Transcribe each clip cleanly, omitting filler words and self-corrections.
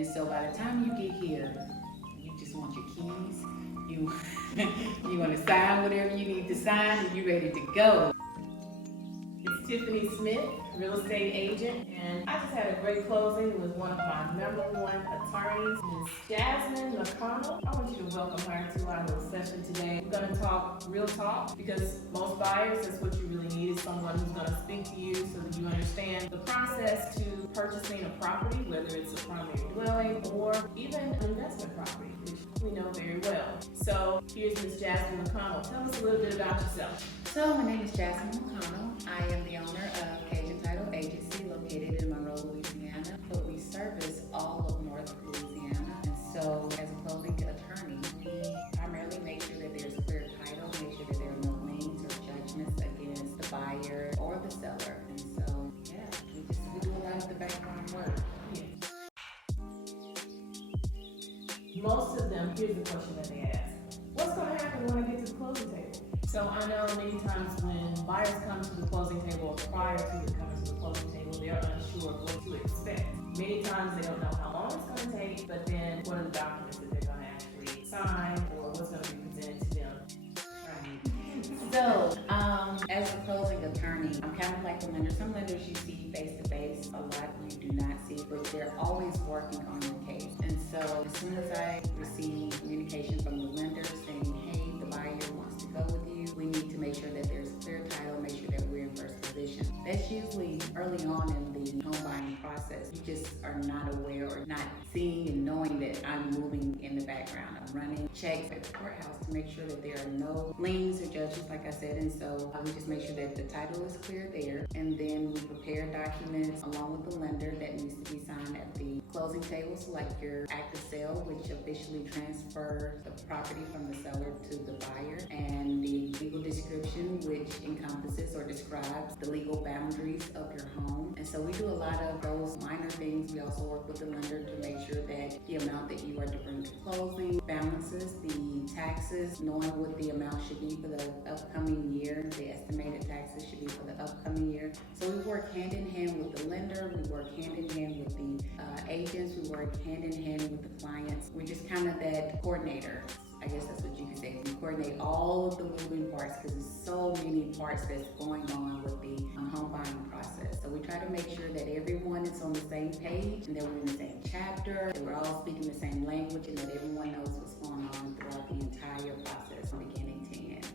And so by the time you get here, you just want your keys. You you want to sign whatever you need to sign, and you're ready to go. It's Tiffany Smith, real estate agent, and I just had a great closing with one of my #1 attorneys, Ms. Jasmyne McConnell. I want you to welcome her to our little session today. We're going to talk real talk because most buyers, that's what you really need, is someone who's going to speak to you so that you understand the process to purchasing a property, whether it's a primary dwelling or even an investment property, which we know very well. So here's Ms. Jasmyne McConnell. Tell us a little bit about yourself. So my name is Jasmyne McConnell. I am the owner of Cajun Title Agency located in Monroe, Louisiana, but we service all of North Louisiana. And so as a closing attorney, we primarily make sure that there's clear title, make sure that there are no liens or judgments against the buyer or the seller. And so, yeah, we do a lot of the background work. Most of them, here's the question that they ask. What's going to happen when I get to the closing table? So I know many times when buyers come to the closing table or prior to coming to the closing table, they're unsure of what to expect. Many times they don't know how long it's going to take, but then what are the documents that they're going to actually sign or what's going to be presented to them? Right. So, as a closing attorney, I'm kind of like the lender. Some lenders you see face to face, a lot you do not see, but they're always working on your case. And so as soon as I receive communication from the lender saying, hey, the buyer wants to go with you, we need to make sure that there's clear title, make sure that we're in first position. That's usually early on in the home buying process. You just are not aware or not seeing and knowing that I'm moving in the background. I'm running checks at the courthouse to make sure that there are no liens or judgments, like I said, and so we just make sure that the title is clear there, and then we prepare documents along with the lender that needs to be signed at the closing table, so like your act of sale, which officially transfers the property from the seller to the buyer, and the legal description, which encompasses or describes the legal boundaries of your home. And so we do a lot of those minor things. We also work with the lender to make sure that the amount that you are to bring to closing balances, the taxes, knowing what the amount should be for the upcoming year, the estimated taxes should be for the upcoming year. So we work hand in hand with the lender, we work hand in hand with the agents, we work hand in hand with the clients. We're just kind of that coordinator. I guess that's what you could say. We coordinate all of the moving parts because there's so many parts that's going on with the home buying process. So we try to make sure that everyone is on the same page and that we're in the same chapter, that we're all speaking the same language, and that everyone knows what's going on throughout the entire process from beginning to end.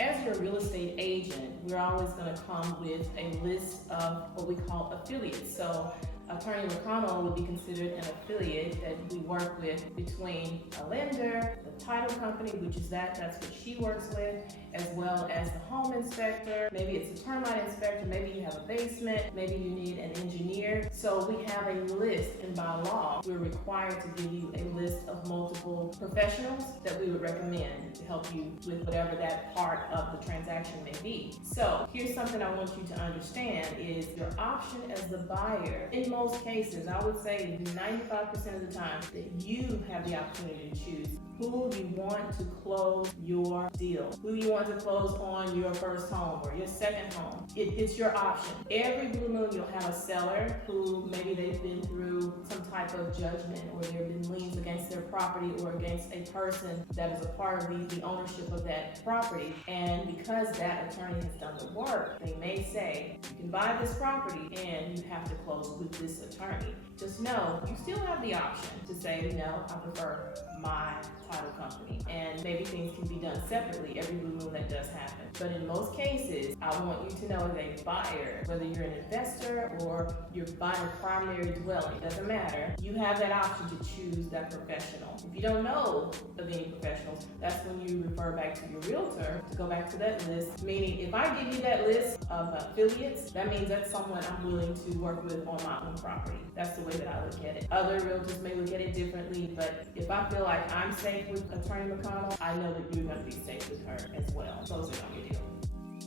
As your real estate agent, we're always going to come with a list of what we call affiliates. So Attorney McConnell would be considered an affiliate that we work with between a lender, the title company, which is that's what she works with, as well as the home inspector. Maybe it's a termite inspector, maybe you have a basement, maybe you need an engineer. So we have a list, and by law, we're required to give you a list of multiple professionals that we would recommend to help you with whatever that part of the transaction may be. So here's something I want you to understand is your option as the buyer. In most cases, I would say 95% of the time that you have the opportunity to choose who you want to close your deal, who you want to close on your first home or your second home. It's your option. Every blue moon you'll have a seller who maybe they've been through some type of judgment or there have been liens against their property or against a person that is a part of the ownership of that property. And because that attorney has done the work, they may say, you can buy this property and you have to close with this attorney. Just know, you still have the option to say, no, I prefer my title company. And maybe things can be done separately every blue moon that does happen. But in most cases, I want you to know as a buyer, whether you're an investor or you're buying a primary dwelling, it doesn't matter. You have that option to choose that professional. If you don't know of any professionals, that's when you refer back to your realtor to go back to that list. Meaning, if I give you that list of affiliates, that means that's someone I'm willing to work with on my own property. That's the way that I look at it. Other realtors may look at it differently, but if I feel like I'm safe with Attorney McConnell, I know that you're going to be safe with her as well. Closing on your deal.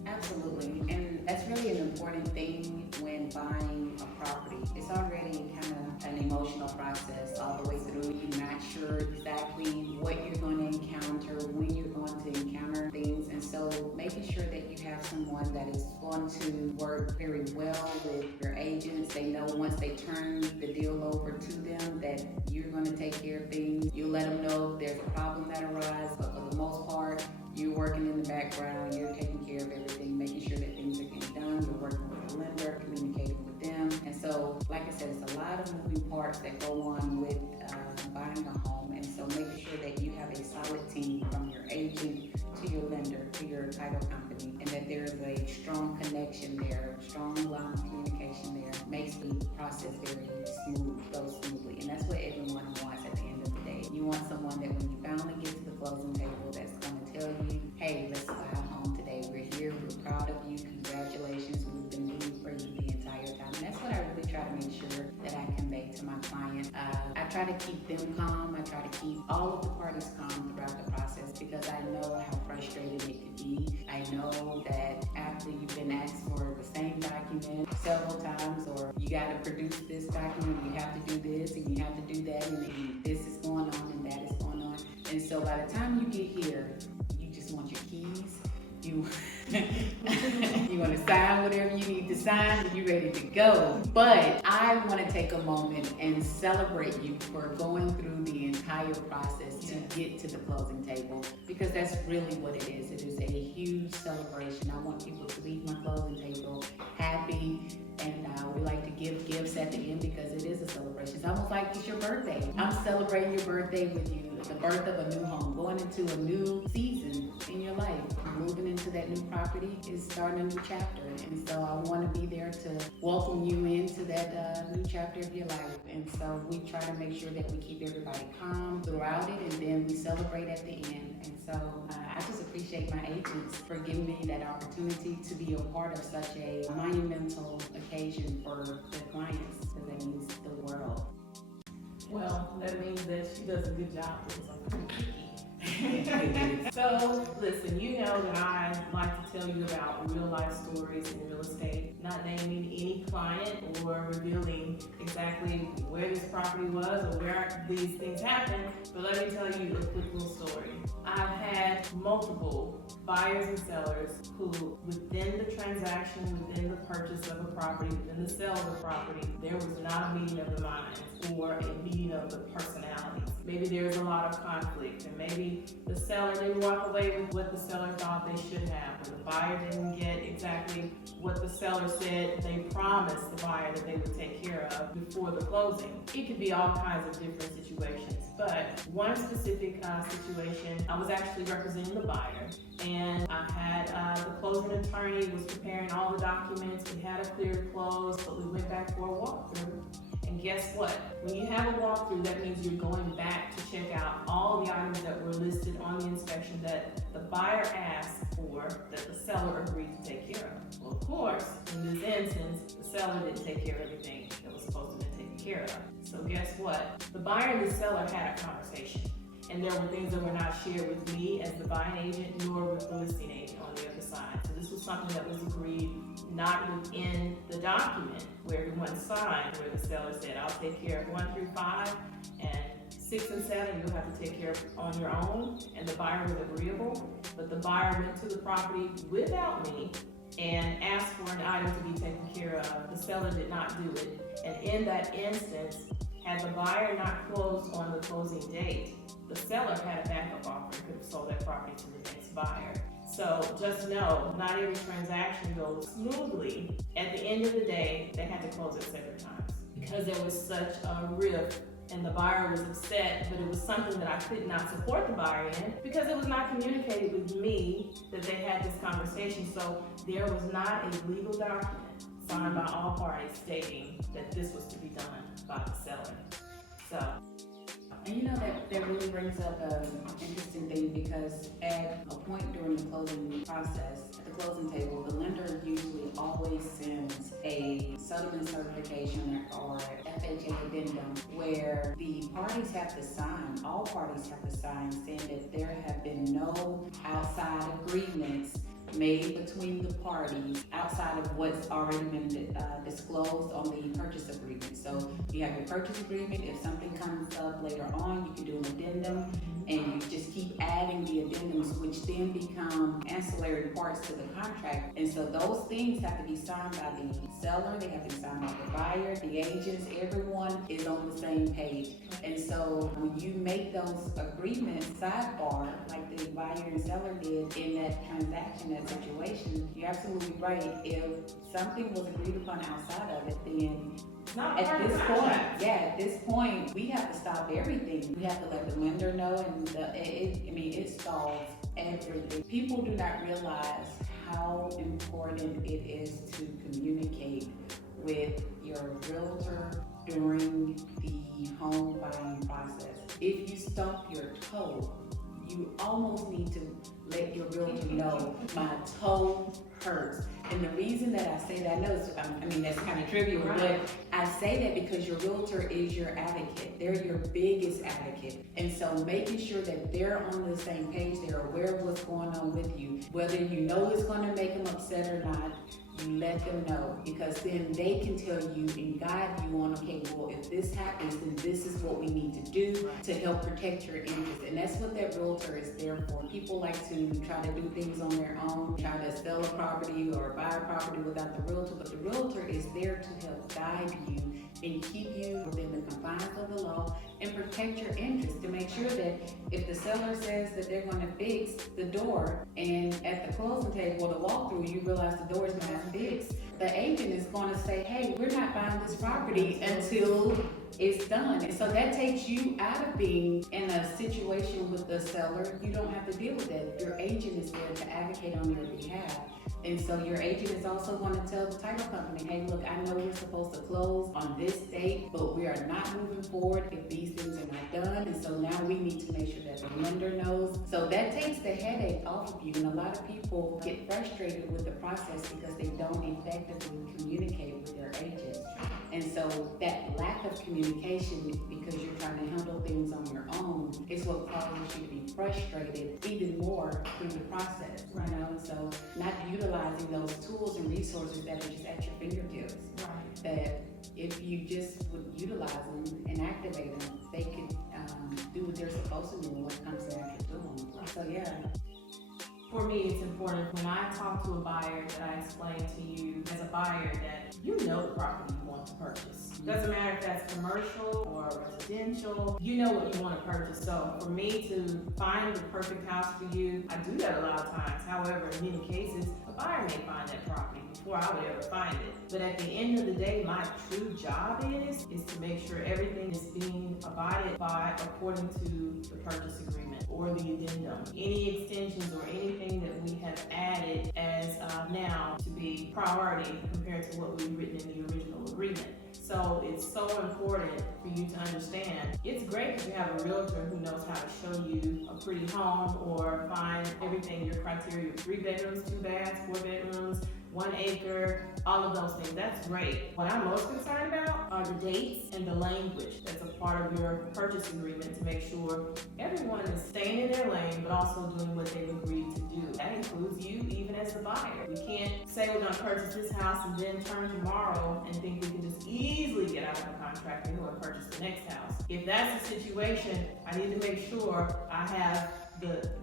Absolutely, and that's really an important thing when buying a property. It's already kind of an emotional process all the way through. You're not sure exactly what you're going to encounter, when you're going to encounter things, and And so making sure that you have someone that is going to work very well with your agents. They know once they turn the deal over to them that you're going to take care of things. You let them know if there's a problem that arises, but for the most part, you're working in the background, you're taking care of everything, making sure that things are getting done, you're working with the lender, communicating with them. And so, like I said, it's a lot of moving parts that go on with buying a home. And so making sure that you have a solid team from your agent to your lender, to your title company, and that there's a strong connection there, strong line of communication there, makes the process very smooth, go smoothly. And that's what everyone wants at the end of the day. You want someone that when you finally get to the closing table, that's going to tell you, hey, let's buy a home today. We're here, we're proud of you, congratulations, we've been rooting for you the entire time. And that's what I really try to make sure that I convey to my clients. I try to keep them calm. I try to keep all of the parties calm throughout the process because I know how frustrating it could be. I know that after you've been asked for the same document several times, or you got to produce this document, you have to do this and you have to do that, and then this is going on and that is going on. And so by the time you get here, you just want your keys. You want to sign whatever you need to sign and you're ready to go. But I want to take a moment and celebrate you for going through the entire process to get to the closing table, because that's really what it is. It is a huge celebration. I want people to leave my closing table happy, and we like to give gifts at the end because it is a celebration. It's almost like it's your birthday. I'm celebrating your birthday with you, the birth of a new home, going into a new season in your life. Moving into that new property is starting a new chapter. And so I want to be there to welcome you into that new chapter of your life. And so we try to make sure that we keep everybody calm throughout it, and then we celebrate at the end. And so I just appreciate my agents for giving me that opportunity to be a part of such a monumental occasion for their clients, because that means the world. Well, that means that she does a good job with something. So, listen, you know that I like to tell you about real life stories in real estate, not naming any client or revealing exactly where this property was or where these things happened, but let me tell you a quick little story. I've had multiple buyers and sellers who, within the transaction, within the purchase of a property, within the sale of a property, there was not a meeting of the minds or a meeting of the personalities. Maybe there was a lot of conflict, and maybe the seller didn't walk away with what the seller thought they should have, or the buyer didn't get exactly what the seller said they promised the buyer that they would take care of before the closing. It could be all kinds of different situations, but one specific situation, I was actually representing the buyer, and I had the closing attorney was preparing all the documents. We had a clear to close, but we went back for a walkthrough. And guess what? When you have a walkthrough, that means you're going back to check out all the items that were listed on the inspection that the buyer asked for, that the seller agreed to take care of. Well, of course, in this instance, the seller didn't take care of everything that was supposed to be taken care of. So guess what? The buyer and the seller had a conversation, and there were things that were not shared with me as the buying agent, nor with the listing agent on the other side. So this was something that was agreed not within the document where everyone signed, where the seller said, I'll take care of 1 through 5, and 6 and 7 you'll have to take care of on your own, and the buyer was agreeable. But the buyer went to the property without me and asked for an item to be taken care of. The seller did not do it. And in that instance, had the buyer not closed on the closing date, the seller had a backup offer and could have sold that property to the next buyer. So just know, not every transaction goes smoothly. At the end of the day, they had to close it several times because there was such a rift, and the buyer was upset, but it was something that I could not support the buyer in because it was not communicated with me that they had this conversation. So there was not a legal document signed by all parties stating that this was to be done by the seller. So. And you know, that really brings up an interesting thing, because at a point during the closing process, at the closing table, the lender usually always sends a settlement certification or FHA addendum where the parties have to sign, all parties have to sign, saying that there have been no outside agreements made between the parties outside of what's already been disclosed on the purchase agreement. So you have your purchase agreement. If something comes up later on, you can do an addendum, and you just keep adding the addendums, which then become ancillary parts to the contract. And so those things have to be signed by the seller, they have to be signed by the buyer, the agents, everyone is on the same page. And so when you make those agreements sidebar, like the buyer and seller did in that transaction, that situation, you're absolutely right. If something was agreed upon outside of it, then at this point, we have to stop everything. We have to let the lender know, and it stalls everything. People do not realize how important it is to communicate with your realtor during the home buying process. If you stump your toe, you almost need to let your realtor know, my toe hurts. And the reason that I say that, I know that's kind of trivial, but I say that because your realtor is your advocate. They're your biggest advocate. And so making sure that they're on the same page, they're aware of what's going on with you, whether you know it's going to make them upset or not, you let them know, because then they can tell you and guide you on, okay, well, if this happens, then this is what we need to do to help protect your interest. And that's what that realtor is there for. People like to try to do things on their own, try to sell a property or buy a property without the realtor, but the realtor is there to help guide you and keep you within the confines of the law and protect your interest, to make sure that if the seller says that they're going to fix the door, and at the closing table or the walkthrough you realize the door is not fixed, the agent is going to say, hey, we're not buying this property until it's done. And so that takes you out of being in a situation with the seller. You don't have to deal with that. Your agent is there to advocate on your behalf. And so your agent is also going to tell the title company, hey, look, I know we're supposed to close on this date, but we are not moving forward if these things are not done. And so now we need to make sure that the lender knows. So that takes the headache off of you. And a lot of people get frustrated with the process because they don't effectively communicate with their agent. And so that lack of communication, because you're trying to handle things on your own, is what causes you to be frustrated even more through the process. Right. You know, so not utilizing those tools and resources that are just at your fingertips. Right. That if you just would utilize them and activate them, they could do what they're supposed to do when it comes to actually doing. So yeah. For me, it's important when I talk to a buyer that I explain to you as a buyer that you know the property you want to purchase. Doesn't matter if that's commercial or residential, you know what you want to purchase. So for me to find the perfect house for you, I do that a lot of times. However, in many cases, the buyer may find that property before I would ever find it. But at the end of the day, my true job is to make sure everything is being abided by according to the purchase agreement or the addendum. Any extensions or anything that we have added as now to be priority compared to what we've written in the original agreement. So it's so important for you to understand. It's great if you have a realtor who knows how to show you a pretty home or find everything, your criteria, 3 bedrooms, 2 baths, 4 bedrooms, 1 acre, all of those things. That's great. What I'm most concerned about are the dates and the language that's a part of your purchase agreement to make sure everyone is staying in their lane but also doing what they've agreed to do. That includes you even as the buyer. We can't say we're going to purchase this house and then turn tomorrow and think we can just easily get out of the contract and go and purchase the next house. If that's the situation, I need to make sure I have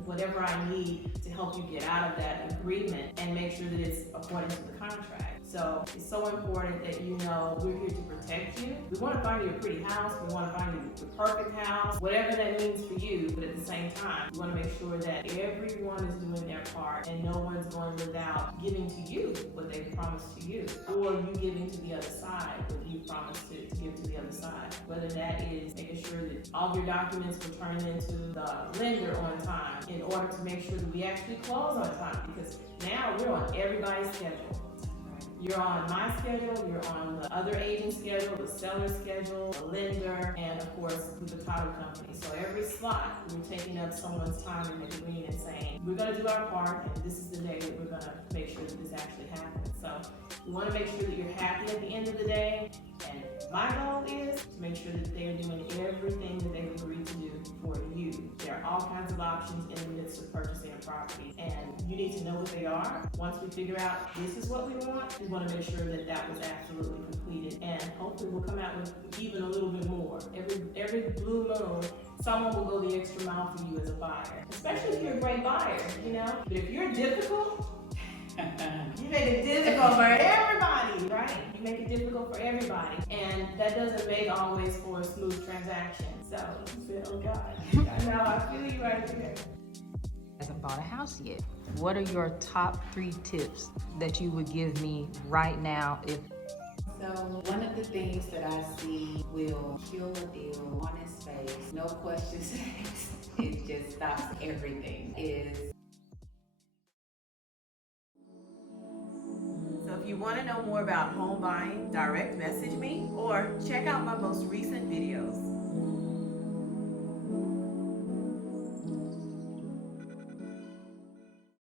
whatever I need to help you get out of that agreement and make sure that it's according to the contract. So it's so important that you know we're here to protect you. We want to find you a pretty house. We want to find you the perfect house, whatever that means for you. But at the same time, we want to make sure that everyone is doing their part and no one's going without giving to you what they promised to you, or you giving to the other side what you promised to give to the other side. Whether that is making sure that all of your documents were turned into the lender on time in order to make sure that we actually close on time, because now we're on everybody's schedule. You're on my schedule, you're on the other agent's schedule, the seller's schedule, the lender, and of course with the title company. So every slot, we're taking up someone's time and agreeing and saying, we're gonna do our part, and this is the day that we're gonna make sure that this actually happens. So we wanna make sure that you're happy at the end of the day, and my goal is to make sure that they're doing everything that they've agreed to do for you. There are all kinds of options in the midst of purchasing a property, and You need to know what they are. Once we figure out this is what we want to make sure that that was absolutely completed. And hopefully we'll come out with even a little bit more. Every blue moon, someone will go the extra mile for you as a buyer. Especially if you're a great buyer, you know? But if you're difficult, you make it difficult for everybody, right? You make it difficult for everybody. And that doesn't make always for a smooth transaction. So you said, oh God, I know, I feel you right there. Hasn't bought a house yet. What are your top 3 tips that you would give me right now if So one of the things that I see will kill a deal on its face, no questions asked, it just stops everything, is So if you want to know more about home buying, direct message me or check out my most recent videos.